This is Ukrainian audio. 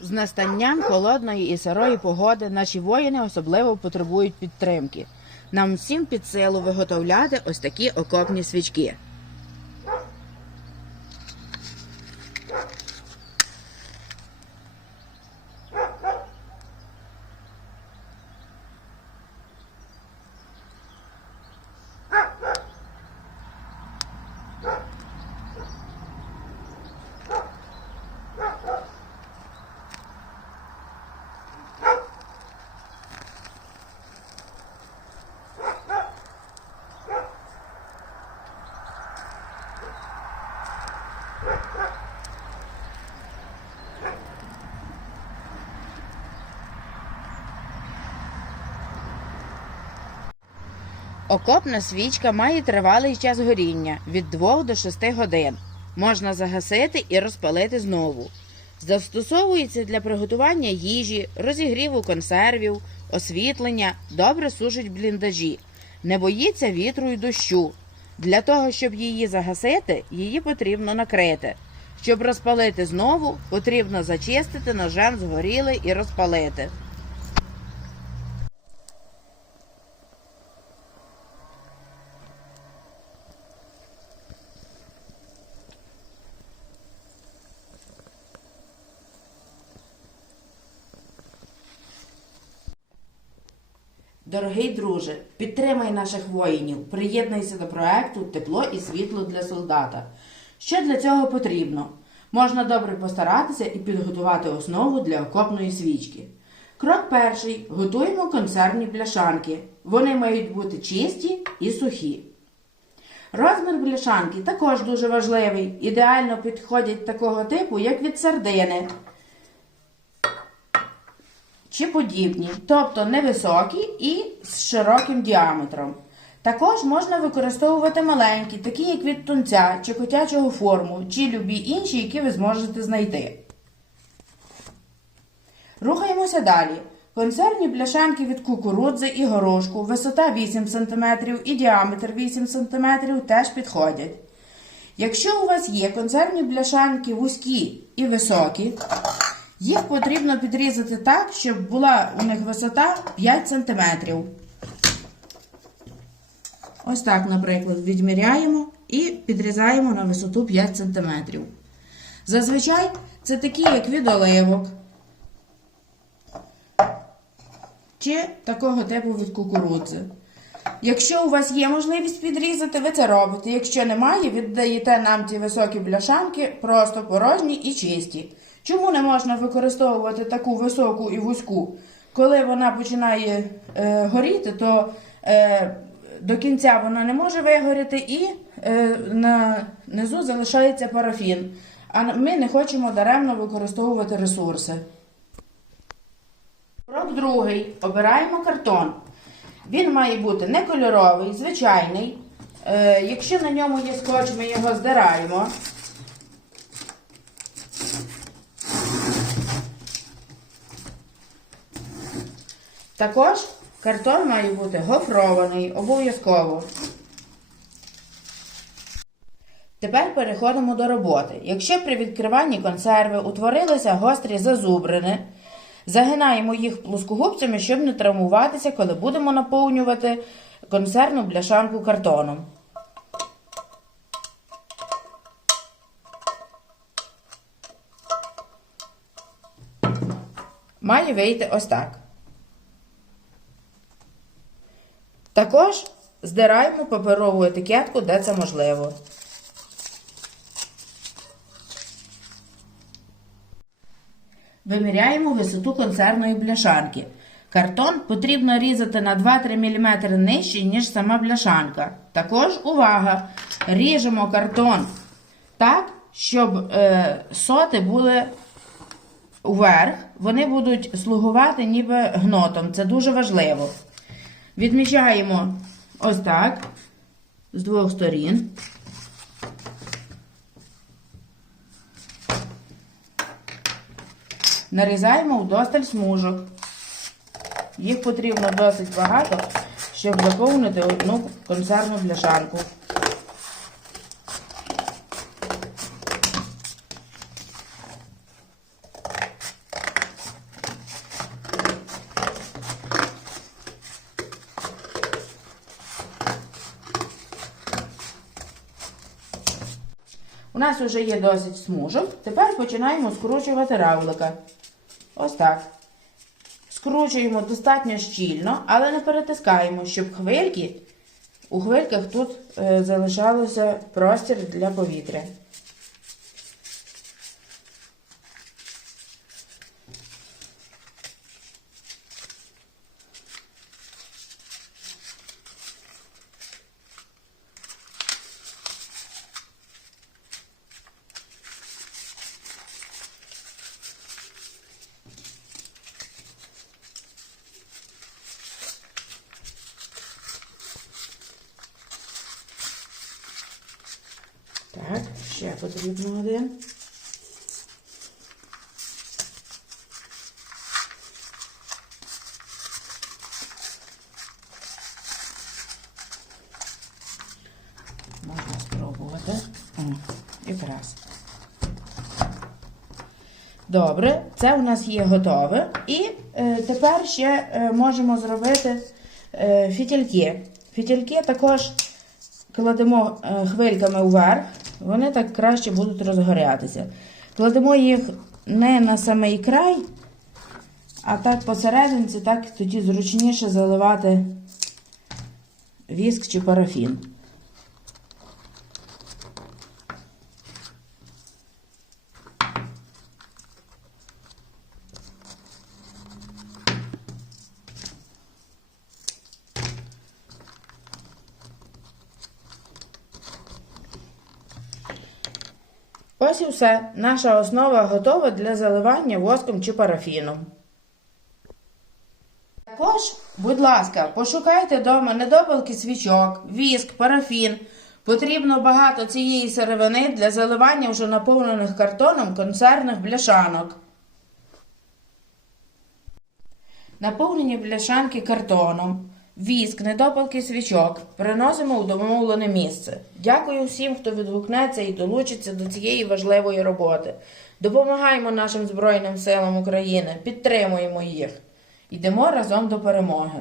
З настанням холодної і сирої погоди наші воїни особливо потребують підтримки. Нам всім під силу виготовляти ось такі окопні свічки. Окопна свічка має тривалий час горіння від 2 до 6 годин. Можна загасити і розпалити знову. Застосовується для приготування їжі, розігріву консервів, освітлення, добре сушить бліндажі, не боїться вітру і дощу. Для того, щоб її загасити, її потрібно накрити. Щоб розпалити знову, потрібно зачистити ножем згоріле і розпалити. Дорогий друже, підтримай наших воїнів, приєднуйся до проекту Тепло і світло для солдата. Що для цього потрібно? Можна добре постаратися і підготувати основу для окопної свічки. Крок перший: готуємо консервні бляшанки. Вони мають бути чисті і сухі. Розмір бляшанки також дуже важливий. Ідеально підходять такого типу, як від сардини чи подібні, тобто невисокі і з широким діаметром. Також можна використовувати маленькі, такі як від тунця чи котячого форму, чи любі інші, які ви зможете знайти. Рухаємося далі. Консервні бляшанки від кукурудзи і горошку, висота 8 см і діаметр 8 см теж підходять. Якщо у вас є консервні бляшанки вузькі і високі, їх потрібно підрізати так, щоб була у них висота 5 см. Ось так, наприклад, відміряємо і підрізаємо на висоту 5 см. Зазвичай це такі, як від оливок. Чи такого типу від кукурудзи. Якщо у вас є можливість підрізати, ви це робите. Якщо немає, віддаєте нам ті високі бляшанки, просто порожні і чисті. Чому не можна використовувати таку високу і вузьку? Коли вона починає е, горіти, то е, до кінця вона не може вигоріти і е, на низу залишається парафін. А ми не хочемо даремно використовувати ресурси. Крок другий. Обираємо картон. Він має бути не кольоровий, звичайний. Е, якщо на ньому є скотч, ми його здираємо. Також картон має бути гофрований, обов'язково. Тепер переходимо до роботи. Якщо при відкриванні консерви утворилися гострі зазубрини, загинаємо їх плоскогубцями, щоб не травмуватися, коли будемо наповнювати консервну бляшанку картоном. Має вийти ось так. Також здираємо паперову етикетку, де це можливо. Виміряємо висоту консервної бляшанки. Картон потрібно різати на 2-3 мм нижче, ніж сама бляшанка. Також увага! Ріжемо картон так, щоб е, соти були вверх. Вони будуть слугувати ніби гнотом. Це дуже важливо. Відмічаємо ось так з двох сторін. Нарізаємо вдосталь смужок. Їх потрібно досить багато, щоб заповнити одну консервну бляшанку. У нас вже є досить смужок. Тепер починаємо скручувати равлика. Ось так. Скручуємо достатньо щільно, але не перетискаємо, щоб хвильки, у хвильках тут е, залишався простір для повітря. Так, ще потрібно один. Можна спробувати. О, якраз. Добре, це у нас є готове. І е, тепер ще е, можемо зробити е, фітільки. Фітільки також кладемо е, хвильками вверх, вони так краще будуть розгорятися. Кладемо їх не на самий край, а так посерединці, так тоді зручніше заливати віск чи парафін. Ось і все. Наша основа готова для заливання воском чи парафіном. Також, будь ласка, пошукайте вдома недопалки свічок, віск, парафін. Потрібно багато цієї сировини для заливання вже наповнених картоном консервних бляшанок. Наповнені бляшанки картоном, віск, недопалки свічок приносимо у домовлене місце. Дякую всім, хто відгукнеться і долучиться до цієї важливої роботи. Допомагаємо нашим Збройним силам України, підтримуємо їх. Йдемо разом до перемоги.